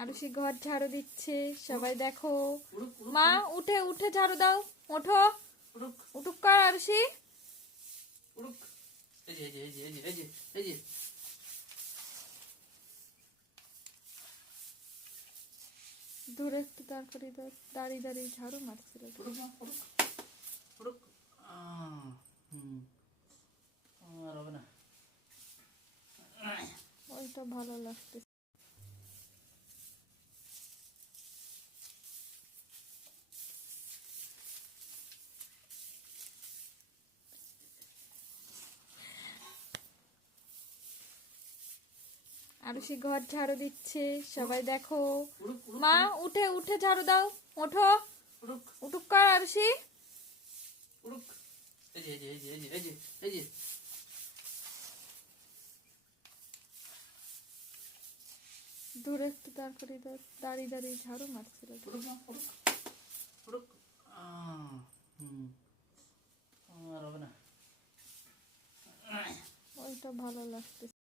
আরুষি ঘর ঝাড়ু দিচ্ছে, সবাই দেখো। মা উঠে উঠে ঝাড়ু দাও, ওঠো, উঠুক কর আরুষি। দূরে একটু দাঁড় করিয়ে দাও, দাঁড়িয়ে দাঁড়িয়ে ঝাড়ু মারছিল। ওইটা ভালো লাগছে। আরুষি ঘর ঝাড়ু দিচ্ছে, সবাই দেখো। মা উঠে উঠে ঝাড়ু দাও, ওঠো, উঠুক কর আরুষি। দূরে একটু দাঁড় করিয়ে দাও, দাঁড়িয়ে দাঁড়িয়ে ঝাড়ু মারছিল। ওইটা ভালো লাগছে।